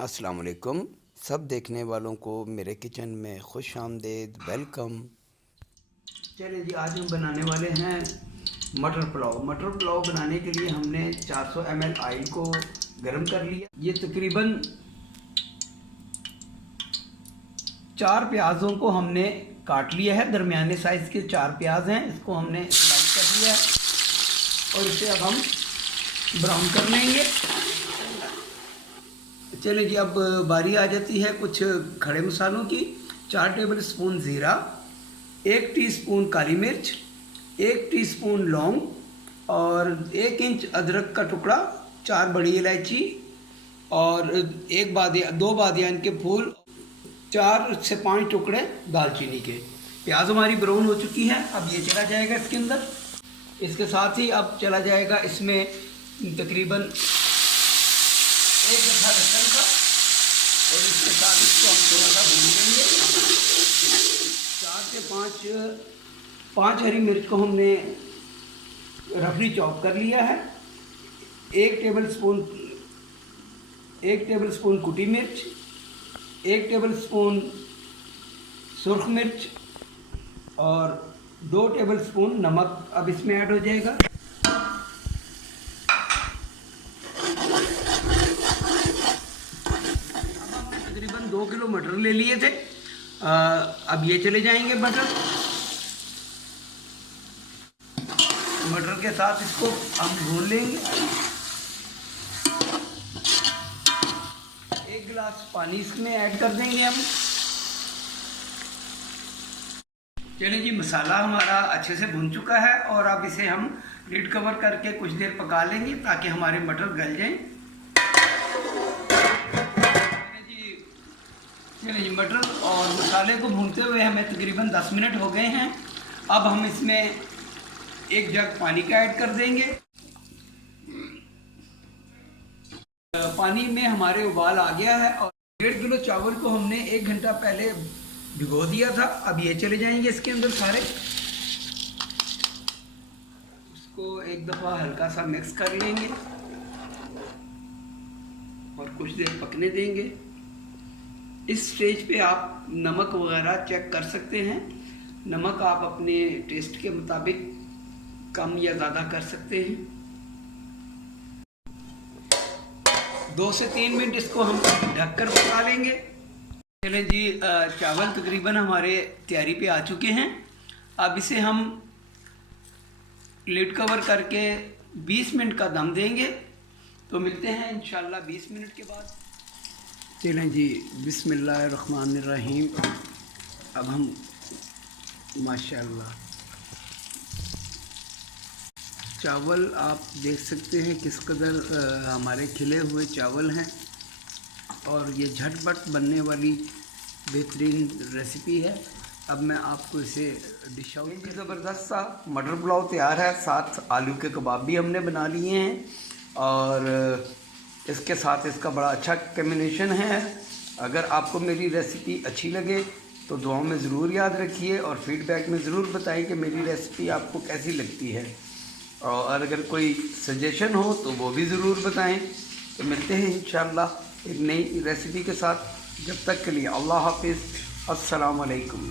अस्सलाम वालेकुम। सब देखने वालों को मेरे किचन में खुश आमदेद, वेलकम। चलिए जी, आज हम बनाने वाले हैं मटर पुलाव। मटर पुलाव बनाने के लिए हमने 400 ml ऑयल को गर्म कर लिया। ये तकरीबन 4 प्याज़ों को हमने काट लिया है। दरमियाने साइज़ के 4 प्याज हैं, इसको हमने स्लाइस कर लिया है और इसे अब हम ब्राउन कर लेंगे। चलिए जी, अब बारी आ जाती है कुछ खड़े मसालों की। 4 टेबल स्पून ज़ीरा, 1 टीस्पून काली मिर्च, 1 टीस्पून लौंग और 1 इंच अदरक का टुकड़ा, 4 बड़ी इलायची और 2 बादियान के फूल, 4 से 5 टुकड़े दालचीनी के। प्याज हमारी ब्राउन हो चुकी है, अब ये चला जाएगा इसके अंदर। इसके साथ ही अब चला जाएगा इसमें तकरीबन 1 गड्ढा लहसुन का और इसके साथ इसको हम थोड़ा सा भून लेंगे। 4 से 5 हरी मिर्च को हमने रफली चॉप कर लिया है। 1 टेबल स्पून कुटी मिर्च, 1 टेबल स्पून सुर्ख मिर्च और 2 टेबल स्पून नमक अब इसमें ऐड हो जाएगा। तकरीबन 2 किलो मटर ले लिए थे। अब ये चले जाएंगे मटर के साथ इसको हम भून लेंगे। 1 गिलास पानी इसमें ऐड कर देंगे हम। चलिए जी, मसाला हमारा अच्छे से भुन चुका है और अब इसे हम लिड कवर करके कुछ देर पका लेंगे ताकि हमारे मटर गल जाएं। चलिए जी, मटर और मसाले को भूनते हुए हमें तकरीबन 10 मिनट हो गए हैं। अब हम इसमें 1 जग पानी का ऐड कर देंगे। पानी में हमारे उबाल आ गया है और 1.5 किलो चावल को हमने 1 घंटा पहले भिगो दिया था। अब ये चले जाएंगे इसके अंदर सारे। इसको एक दफ़ा हल्का सा मिक्स कर लेंगे और कुछ देर पकने देंगे। इस स्टेज पे आप नमक वगैरह चेक कर सकते हैं। नमक आप अपने टेस्ट के मुताबिक कम या ज़्यादा कर सकते हैं। 2 से 3 मिनट इसको हम ढककर पका लेंगे। चले जी, चावल तकरीबन हमारे तैयारी पे आ चुके हैं। अब इसे हम लिड कवर करके 20 मिनट का दम देंगे। तो मिलते हैं इंशाल्लाह 20 मिनट के बाद। चलें जी, बिस्मिल्लाहिर्रहमानिर्रहीम। अब हम माशाल्लाह चावल आप देख सकते हैं किस कदर हमारे खिले हुए चावल हैं और ये झटपट बनने वाली बेहतरीन रेसिपी है। अब मैं आपको इसे डिश आउट। ज़बरदस्त सा मटर पुलाव तैयार है। साथ आलू के कबाब भी हमने बना लिए हैं और इसके साथ इसका बड़ा अच्छा कॉम्बिनेशन है। अगर आपको मेरी रेसिपी अच्छी लगे तो दुआओं में ज़रूर याद रखिए और फीडबैक में ज़रूर बताएं कि मेरी रेसिपी आपको कैसी लगती है। और अगर कोई सजेशन हो तो वो भी ज़रूर बताएं। तो मिलते हैं इंशाअल्लाह एक नई रेसिपी के साथ। जब तक के लिए अल्लाह हाफिज़, अस्सलाम वालेकुम।